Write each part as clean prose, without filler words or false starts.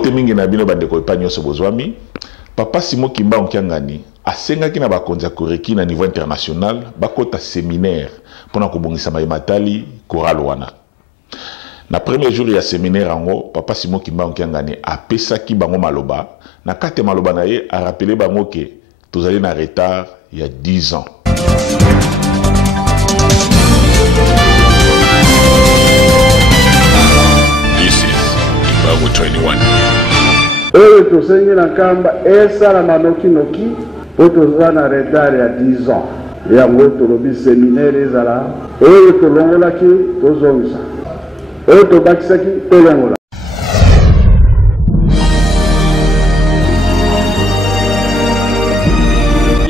mbote mingi na bino bandeko epanyo so bozwami Papa Simon Kimbangu Kiangani asengaki na bakonzi ya koreki na niveau international bakota séminaire pona kobongisa matali choral wana. Na premier jour ya séminaire ango Papa Simon Kimbangu Kiangani apesaki bango maloba na kate maloba na ye a rappelé bango ke tozali na retard il y a 10 ans. This is Imbangu 21. Oyo tosengi na kamba esala manoki noki otoza na retard ya 10 ans. Yango tolobi séminaire ezala oyo tolongolaki tozongisa. Oyo tobakisaki tolongola.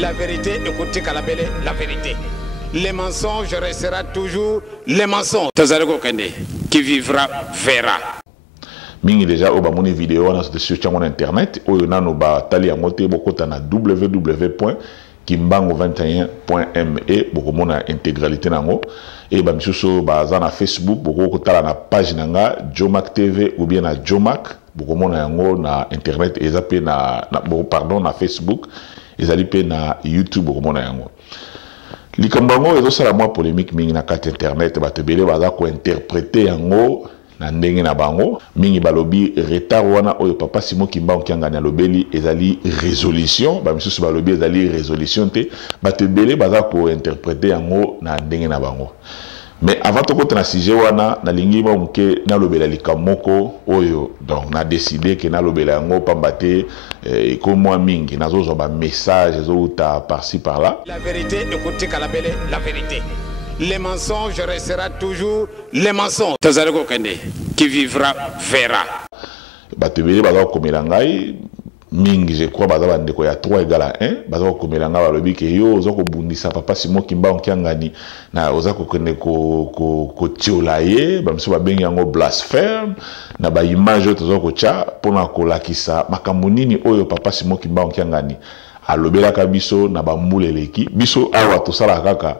La vérité, écoutez Kalabele, la vérité. Les mensonges restera toujours les mensonges. Tazareko Kende, qui vivra, verra. Mingi déjà au bamoni vidéo na sur mon internet oyo nano ba tali ya mote bokota na www.kimbangu21.me bokomona intégralité nango et ba misuso baza na Facebook bokotala na page nanga Jomac TV ou bien na Jomac bokomona yango na internet ezape na na Facebook ezali pe na YouTube bokomona yango. Likambango ezosala mwa polémique mingi na carte internet batebele baza ko interpréter yango na ndenge na bango mingi balobi retard wana oyo Papa Simon Kimbangu Kiangani alobeli ezali résolution ba misusu balobi ezali résolution te batebele baza ko interpréter yango na ndenge na bango. Mais avant de continuer na sujet wana na lingi ba muke na lobela likamoko oyo donc na décidé que na lobela yango pambate ko moi mingi nazo ba message zo uta par-ci par-là. La vérité, écoutez Kalabele, la vérité. Les mensonges restera toujours les mensonges. Tazareko Kende, qui vivra, verra. Batebele baza komela ngai mingi je crois baza bandeko ya 3 égale à 1 baza komela ngai balobi ke yo oza kobundisa Papa Simon Kimbangu Kiangani na oza kokende ko tiola ye bamiso babengi yango blasphème na ba image oyo toza kotia pona kolakisa makambo nini oyo Papa Simon Kimbangu Kiangani alobelaka biso na bambuleleki biso awa tosala kaka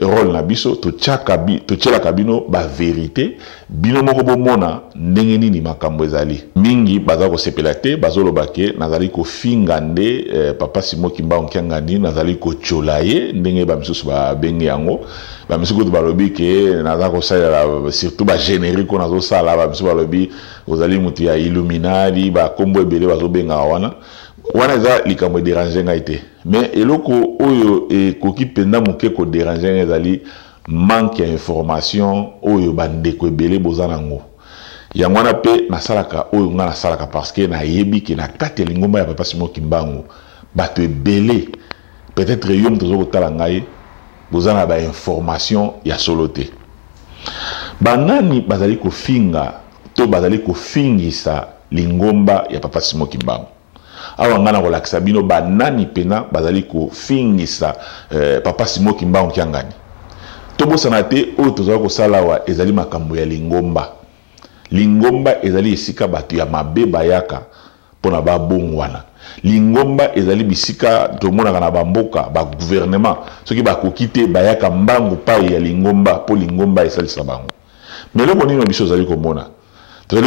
rôle na biso to tchela kabino ba vérité bino moko bomona ndenge nini makambo ezali mingi baza ko sepelate bazoloba ke nazali ko finga nde Papa Simon Kimbangu Kiangani nazali ko cholaye ndenge ba misusu ba bengi yango ba misusu balobi ke naza ko sala surtout ba générique ko nazo sala ba misusu balobi ozali mutu ya Illuminati ba kombo ebele bazobenga wana wana za likambo déranger ngai te mais eloko oyo ekoki penda moke ko déranger ezali manque ya information oyo bandeko ebele bozanango yango wana pe nasalaka oyo nga nasalaka parce que nayebi ke na kati ya lingomba ya Papa Simon Kimbangu bato ebele peut-être yo mtozo kotala ngai bozana ba information ya solo te banani bazali kofinga to bazali kofingisa lingomba ya Papa Simon Kimbangu awa ngana kolakisa bino banani pena bazali ko fingisa Papa Simon Kimbangu Kiangani tobosana te oyo tozala kosala wa ezali makambo ya lingomba ezali esika bato ya mabe bayaka pona babongwana lingomba ezali bisika tomonaka na bamboka ba gouvernement soki bakoki te bayaka mbangu pai ya lingomba po lingomba esalisa bango mais loko nini biso tozali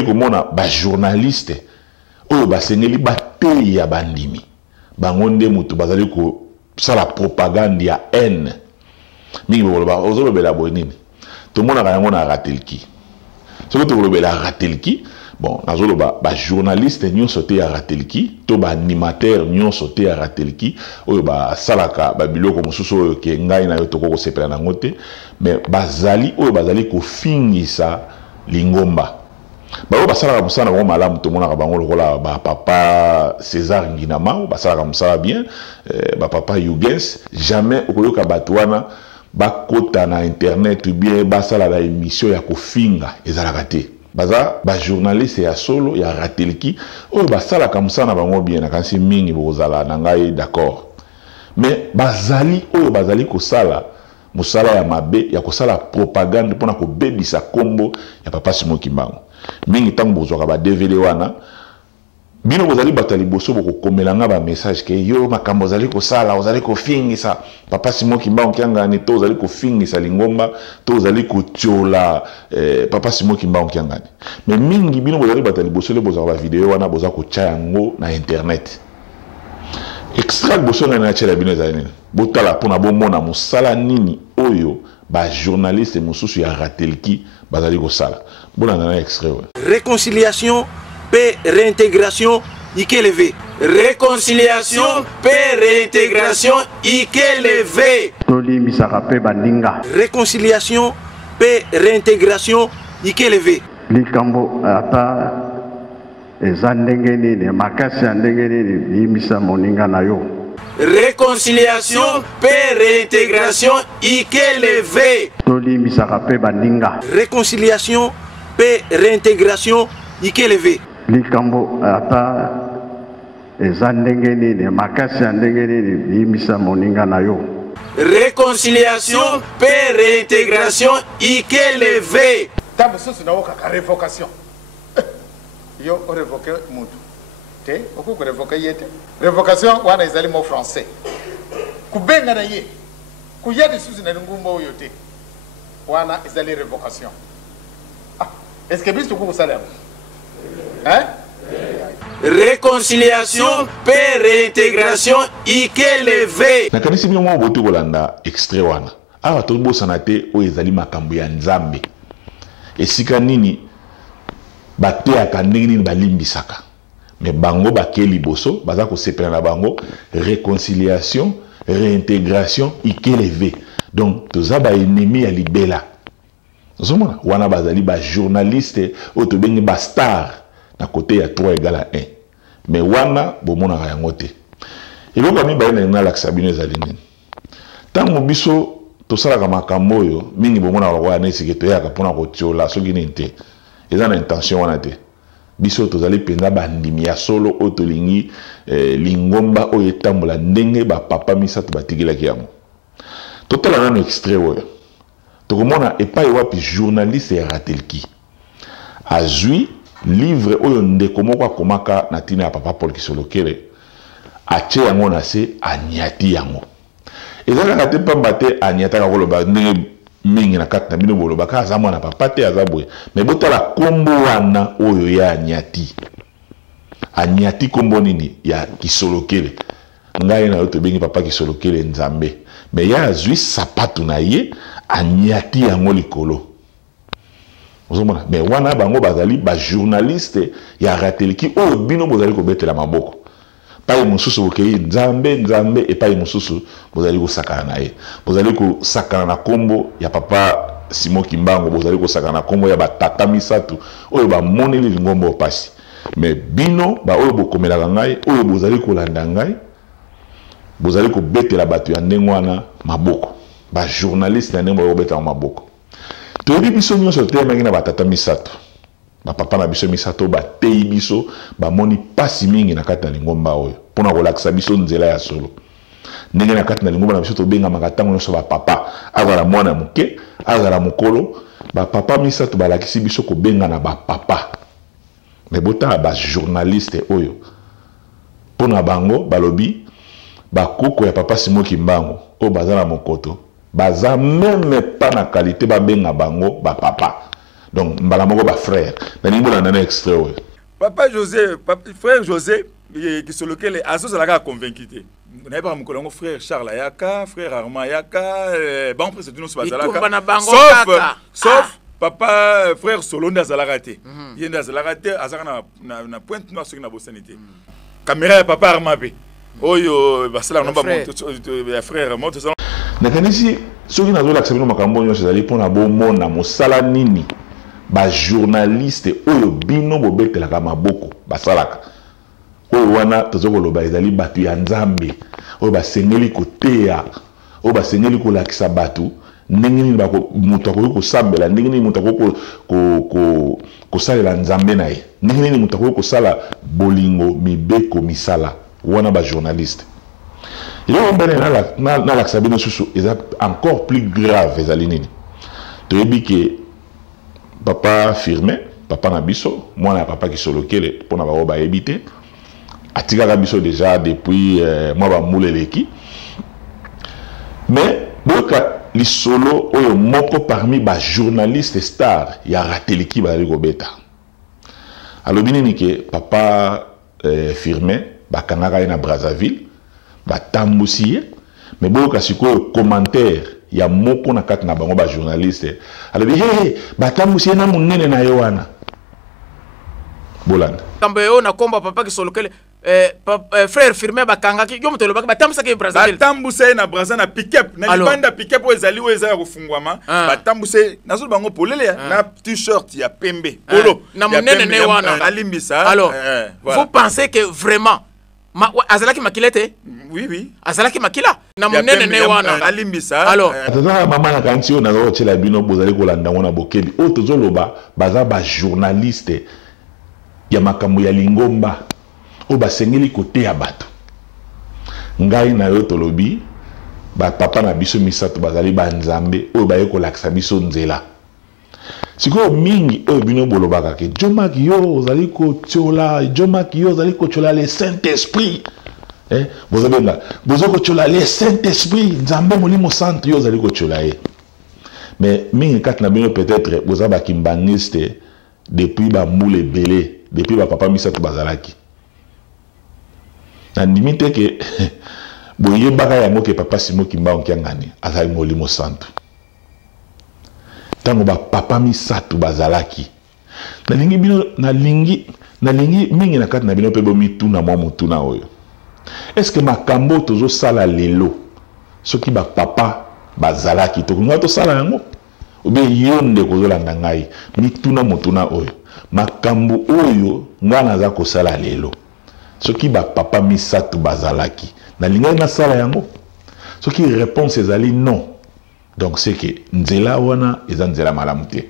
komona ba journaliste oyo basengeli batei ya bandimi bango nde mutu bazali ko sala propagande ya haine mingi boloba ozolobela boye nini tomonaka yango na ratelki soki tokolobela ratelki bon nazoloba ba journaliste nyonso te ya ratelki to ba animateur nyonso te ya ratelki oyo basalaka babiloko mosusu oyo ke ngai na yo toko kosepela nango te mais bazali oyo bazali kofingisa lingomba bao basalaka musala ngo malamu tomonaka bango lokola ba Papa César Nginama basalaka musala bien ba Papa Yugens jamais okoyoka bato wana bakota na internet ou bien basala la émission ya kofinga ezalaka te baza ba journaliste ya solo ya ratelki oyo basalaka musala bango bien na kansi mingi bozala na ngai d'accord mais bazali oyo bazali kosala musala ya mabe ya kosala propagande pona ko bebisa kombo ya Papa Simon Kimbangu mingi tango bozwaka ba DVD wana bino bozali batali boso boko komelanga ba message ke yo makambo zali ko sala ozali ko fingisa papa Simon Kimbangu Kiangani to ozali ko fingisa lingomba to ozali ko tiola papa Simon Kimbangu Kiangani mais mingi bino bozali batali boso le bozala ba video wana boza ko tia yango na internet extract boso na chela bino ezali botala pona bomona musala nini oyo ba journaliste mususu ya ratelki bazali ko sala bona na extrait réconciliation paix réintégration IKLV réconciliation paix réintégration IKLV toli misaka pe bandinga réconciliation paix réintégration IKLV likambo ata eza ndenge nini makasi ya ndenge nini biyimisa moninga na yo réconciliation paix réintégration IKLV toli misaka pe bandinga réconciliation paix réintégration IKLV likambo ata eza ndenge nini makasi ya ndenge nini biyimisa moninga na yo réconciliation paix réintégration IKLV tambo susu na woka révocation yo o révoquer mutu te okuko révoquer yete révocation wana ezali mo français kubenga na ye kuyadi susu na ngumba oyo te wana ezali révocation est-ce que biso kuko sala hein réconciliation paix réintégration IKLV nakanisi bino mwa boto kolanda extrait wana awa tobosana te oyo ezali makambo ya nzambe esika nini bateaka ndenge nini balimbisaka mais bango bakeli boso baza kosepela na bango réconciliation réintégration IKLV donc toza ba ennemi ya libela ozomona wana bazali ba journaliste oyo tobengi ba star na côté ya 3 égale à 1 mais wana bomonaka yango te eloko mibale na nalakisa bino ezali nini ntango biso tosalaka makambo oyo mingi bomonaka lokola nesike toyaka mpona kotiola soki nini te eza na intention wana te biso tozali mpenza bandimi ya solo oyo tolingi lingomba oyo etambola ndenge bapapa misato batikelaki yango totala nano extrait oyo tokomona epai wapi journaliste ya ratelki azwi livre oyo ndeko moko akomaka na ntina ya papa Paul Kisolokele atie yango na se anyati yango eza kaka te pamba te anyataka koloba ndenge mingi na kati na bino bolobaka aza mwana papa te aza boye me botala kombo wana oyo ya anyati kombo nini ya Kisolokele ngai na yo tobengi papa Kisolokele nzambe me ya azwi sapatu na ye anyati yango likolo ozomona me wana bango bazali ba journaliste ya ratelki oyo bino bozali kobetela maboko pai mususu bokei nzambe epai mususu bozali kosakana na ye bozali kosakana na kombo ya papa Simon Kimbangu bozali kosakana na kombo ya batata misatu oyo bamoneli lingombo pasi me bino ba oyo bokomelaka ngai oyo bozali kolanda ngai bozali kobetela bato ya ndenge wana maboko ba journaliste ya ndenge bobetela maboko toyebi biso nyonso totelemaki na batata misato bapapa na biso misato batei biso bamoni pasi mingi na kati na lingomba oyo mpona kolakisa biso nzela ya solo ndenge na kati na lingomba na biso tobengamaka ntango nyonso bapapa azala mwana moke azala mokolo bapapa misato balakisi biso kobenga na bapapa me botala bajournaliste oyo mpona bango balobi bakoko ya papa Simon Kimbangu oyo baza na mokoto baza même pas na qualité babenga bango papa donc mbala moko ba frère na ningo na nana extrait oyo papa José frère José Kisolokele azozalaka convaincu te na ba mukolo ngo frère Charles Ayaka frère Armand Ayaka bon presque tout nous bazalaka sauf papa frère Solonda azalaka te yenda azalaka te azaka na pointe noire soki na bosanité caméra ya papa Armand pe oyo basala no ba ya frère moto nakanisi soki nazolakisa bino makambo nyonso ezali mpona bomona mosala nini bajournaliste oyo bino bobetelaka maboko basalaka oyo wana tozokoloba ezali bato ya nzambe oyo basengeli koteya oyo basengeli kolakisa bato ndenge nini moto akoki kosambela ndenge nini moto akoki kosalela nzambe na ye ndenge nini moto akoki kosala bolingo mibeko misala wana bajournaliste eloko mbene nalakisa bino susu eza encore plus grave ezali nini toyebi ke papa Firmin papa na biso mwana ya papa Kisolokele mpona bango bayebi te atikaka biso déjà depuis moi ba mouleleki. Mais boka li solo oyo moko parmi ba journaliste star ya rateliki ba rigobeta. Alobini ni ke papa Firmin ba kanaka na Brazzaville ba tambusiye mais boka siko commentaire ya moko na kati na bango ba journaliste alobi hey ba tambusiye na munene na yowana Bolanda kambe yo na komba papa ki solokele frère Firmin bakangaki yo mutelo batambusa ke Brazzaville batambusa na Brazzaville na pick-up na libanda pick-up ezali weza ya kufungwama batambusa nazo bango polele na t-shirt ya pembe polo na munene ne wana alimbisa. Alors vous pensez que vraiment azalaki makilete? Oui. Azalaki makila na munene ne wana alimbisa. Alors atata mama na kanti on a ochela bino bozali kolanda ngona bokebi o tozoloba baza ba journaliste ya makambo ya lingomba o basengeli kote ya bato ngai na yo tolobi ba papa na biso misato bazali ba nzambe o baye kolakisa biso nzela siko mingi o bino bolobaka ke jomaki yo ozali kochola jomaki yo ozali kochola le Saint-Esprit bozabenga bozo kochola le Saint-Esprit nzambe molimo santo yo ozali kochola ye mais mingi kat na bino peut-être bozaba kimbaniste depuis ba moule belé depuis ba papa misato bazalaki na limite ke boye baka yango ke papa Simon Kimba onkiangani azali molimo santo tango ba papa misato bazalaki nalingi bino nalingi mingi na kati na bino pe bo mituna mwa mutuna oyo est-ce que makambo tozo sala lelo soki ba papa bazalaki to nga to sala yango obe yonde kozolanda ngai mituna mutuna oyo makambo oyo ngana za ko sala lelo soki ba papa misato bazalaki na linga na sala yango soki réponse ezali non donc c'est que nzela wana eza nzela malamu te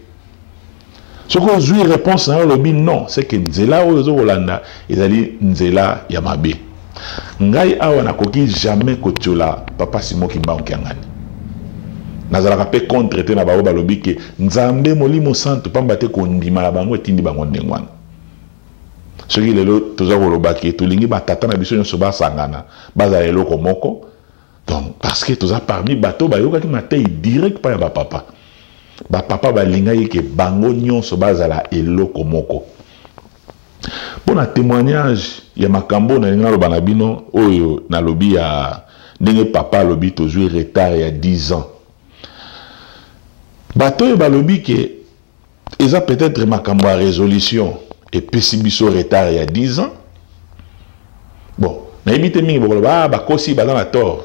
soki ozwi réponse na lobi non c'est que nzela oyo ezokolanda ezali nzela ya mabe ngai awa nakoki jamais kotiola papa Simon Kimba onkiangani nazalaka pe contre te na bao balobi ke nzambe molimo santo pamba te kondima na bango etindi bango ndengwana soki lelo toza kolobaki tolingi batata na biso nyonso basangana bazala eloko moko donc parce que toza parmi bato bayokaki matei direct pa ya bapapa bapapa balingaki ke bango nyonso bazala eloko moko mpona témoignage ya makambo na linga loba na bino oyo nalobi ya ndenge papa alobi tozwi retard ya 10 ans bato oyo balobi ke eza peut-être makambo ya résolution epesi biso retard ya 10 ans bon nayebi te mingi bokoloba bakosi baza na tort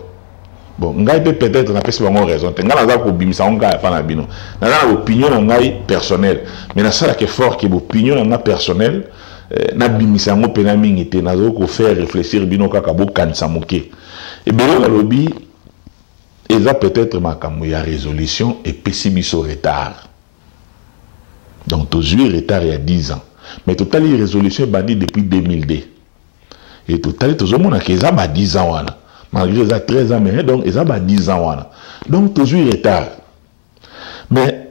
bon ngai pe peut-être napesi bango raison te ngai naza kobimisa ngo ngai afa na bino naza na opinion na ngai personnel mais nasalaka effort ke bopinion na ngai personnel nabimisa yango mpena mingi te nazo kofaire réfléchir bino kaka bokanisa moke ebele balobi eza peut-être makambo ya résolution epesi biso retard donc tozwi retard ya 10 ans mais totali résolution ebandi depuis 2002 et totali tozomona ke eza ba 10 ans wana malgré eza 13 ans mais donc eza ba 10 ans wana donc tozwi retard mais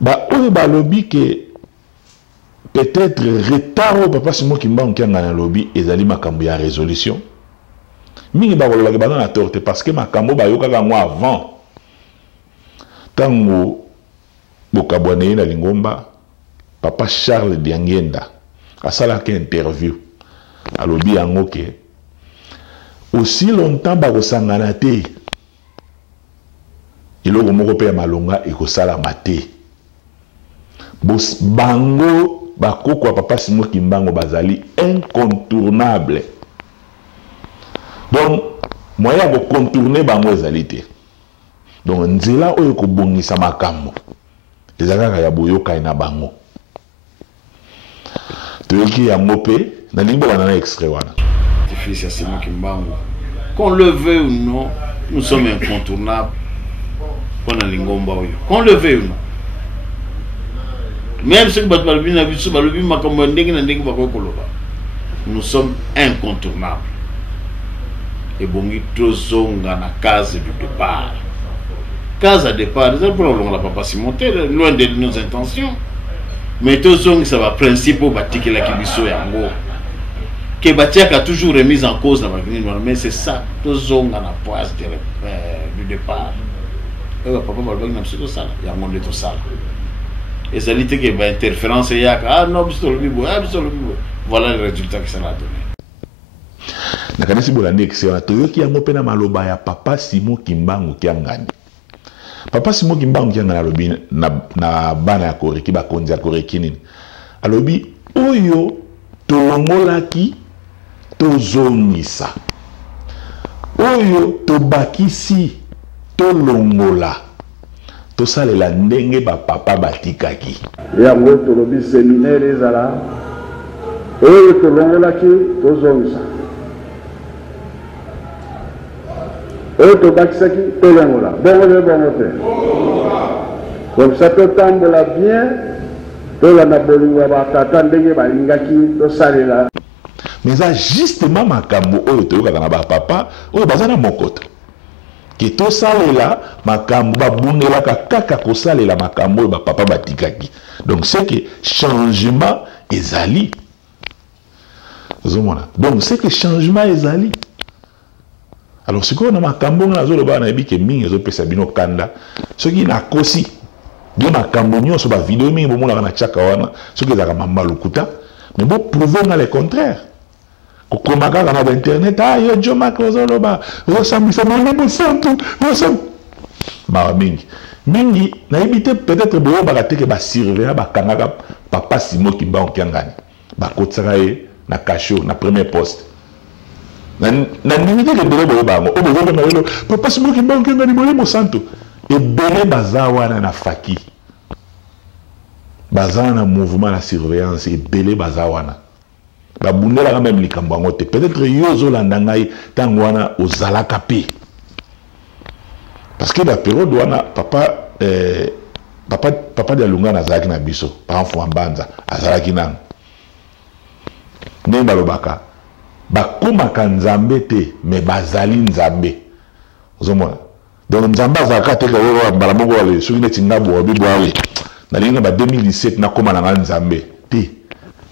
ba oyo balobi ke peut-être retard au papa Simon Kimba onkianga na lobi ezali makambo ya résolution mingi bakolobaki baza na torte parce que makambo bayokaka yango avant tango bokabwane ye na lingomba papa Charles Diangenda asalaki interview alobi yango ke aussi longtemps bakosangana te eloko moko mpe ya malonga ekosalama te bango bakoko ya papa Simon Kimbango bazali incontournable donc moyen de contourner bango ezali te donc nzela oyo kobongisa makambo ezalaka ya boyoka na bango toyoki yango pe na lingo wana extrait wana fils ya Simon Kimbango qu'on le veuille ou non nous sommes incontournables pour la lingomba oyo qu'on le veuille ou non même si bato balobi na biso balobi makambo ndenge na ndenge bakokoloba nous sommes incontournables et bongi tozonga na case du départ case à départ c'est pour la papa Simon loin de nos intentions mais tozonga ça va principe batikela kibiso yango que Batiak a toujours remis en cause la mais c'est ça, tout zonga na poisse du départ. Papa Malbang n'a pas ça, il y a un monde de tout ça. Et ça dit que l'interférence est ah non, voilà le résultat que ça a donné. Nakanisi bolandi excellent toyoki yango pena maloba ya Papa Simon Kimbangu kiangani. Papa Simon Kimbangu kiangani alobi na bana ya koreki ba konzi ya koreki nini. Alobi oyo tolongolaki tozongisa. Oyo tobakisi tolongola. Tosalela ndenge ba papa batikaki. Yango tolobi séminaire ezala oyo tolongolaki tozongisa. Oyo tobakisaki tolongola. Bongo te. Comme ça totambola bien tolanda bolingo bakata ndenge balingaki tosalela. Mais ça justement makambo oyo toyokaka na ba papa oyo bazana mokoto. Ki tosalela makambo babungelaka kaka kosalela makambo oyo ba papa batikaki. Donc c'est que changement ezali. Donc c'est que changement ezali. Alors ce qu'on a makambo na zo loba na ebike mingi zo pesa bino kanda. Ce qui na kosi bien makambo nyonso ba vidéo mingi bomona na chaka wana ce qui ezaka mamalukuta mais bon prouver na le contraire. Kokomaka na internet yo Joma kozoloba osambisa mwana santo ba mingi na ebite peut-être boyo bakateke ba surveiller ba kangaka Papa Simon Kimbangu kiangani ba kotsaka ye na kasho na premier poste na nini ke bele boyo bango o bozo na welo Papa Simon Kimbangu kiangani boyo santo e bele bazawana na faki bazana mouvement la surveillance e bele bazawana la bundela même likambo ngo te peut-être yozo landangai tangwana ozalaka pe parce que la période wana papa de lunga na zaki na biso par enfant banza azalaki nan ne balobaka bakomaka nzambe te mais bazali nzambe ozomona donc nzambe azalaka te ko mbala moko wale soki neti ngabo obibwawe na linga ba 2017 na koma na nzambe te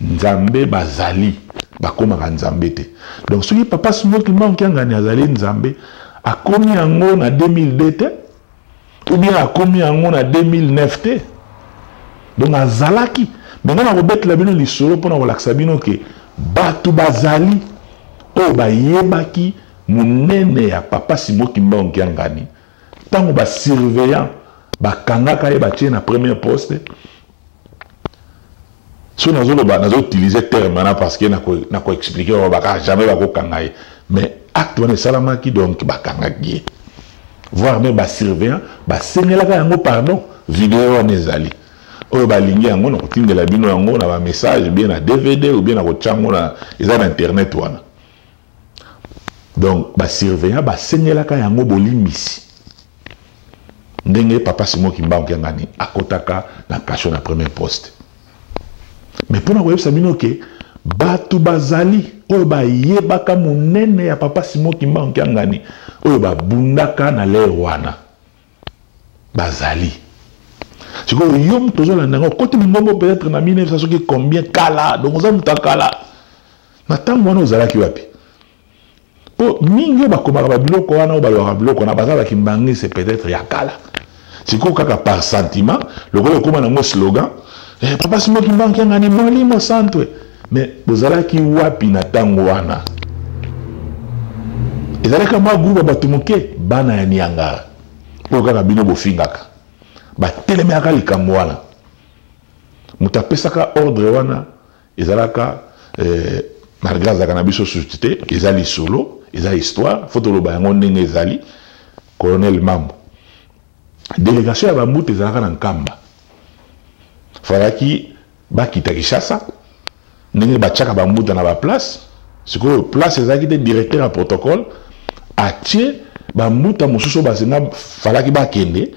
nzambe bazali bakomaka nzambe te donc soki Papa Simon Kimbangu kiangani azali nzambe akomi yango na 2002 te ou bien akomi yango na 2009 te donc azalaki maintenant na kobetela bino lisolo mpona kolakisa bino ke bato bazali oyo bayebaki monene ya Papa Simon Kimbangu kiangani ntango basurveillant bakangaka ye batie na premier poste. Si nous avons utilisé le terme parce que nous avons expliqué que jamais bakokangay mais actuellement salamaki donc bakangaki voire même surveillant basengelaka yango pardon vidéo en ezali oyo balingi yango na kotindela bino yango na ba message bien na DVD ou bien na kochango na eza na internet wana donc surveillant basengelaka yango bolimisi ndenge Papa Simon Kimbangu kiangani akotaka na kasho na premier poste. Mais pour nous sabino ke batu bazali oyo bayebaka monene ya Papa Simon Kimbangu kiangani oyo babundaka na le wana bazali siko yom tozola nango kote mingongo peut-être na 1900 combien kala donc oza mutakala na tango wana ozalaki wapi po mingi bakomaka babiloko wana oyo balobaka biloko na bazalaki mbangi c'est peut-être ya kala siko kaka par sentiment lokolo koma nango slogan Papa Simon Kimbangu kiangani molimo santo mais bozalaki wapi na tango wana ezalaka ma groupe bato moke bana ya nianga po kaka bino bofingaka batelemelaka likambo wana moto apesaka ordre wana ezalaka malgré azalaka na biso société ezali solo eza histoire faut toloba yango ndenge ezali colonel Mambo délégation ya bambuta ezalaka na nkamba falaki bakita Kinshasa ndenge bachaka bambuta na ba place sikoyo place ezalaki te directeur ya protocole atie bambuta mosusu basenga falaki bakende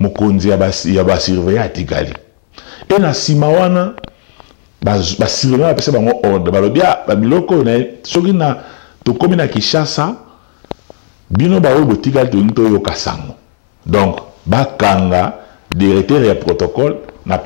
mokonzi ya basurveillant atikali e na nsima wana basurveillant bapesa bango ordre balobi babiloko na soki na tokomi na Kinshasa bino baoyo botikali tolingi toyoka sango donc bakanga directeur ya protocole na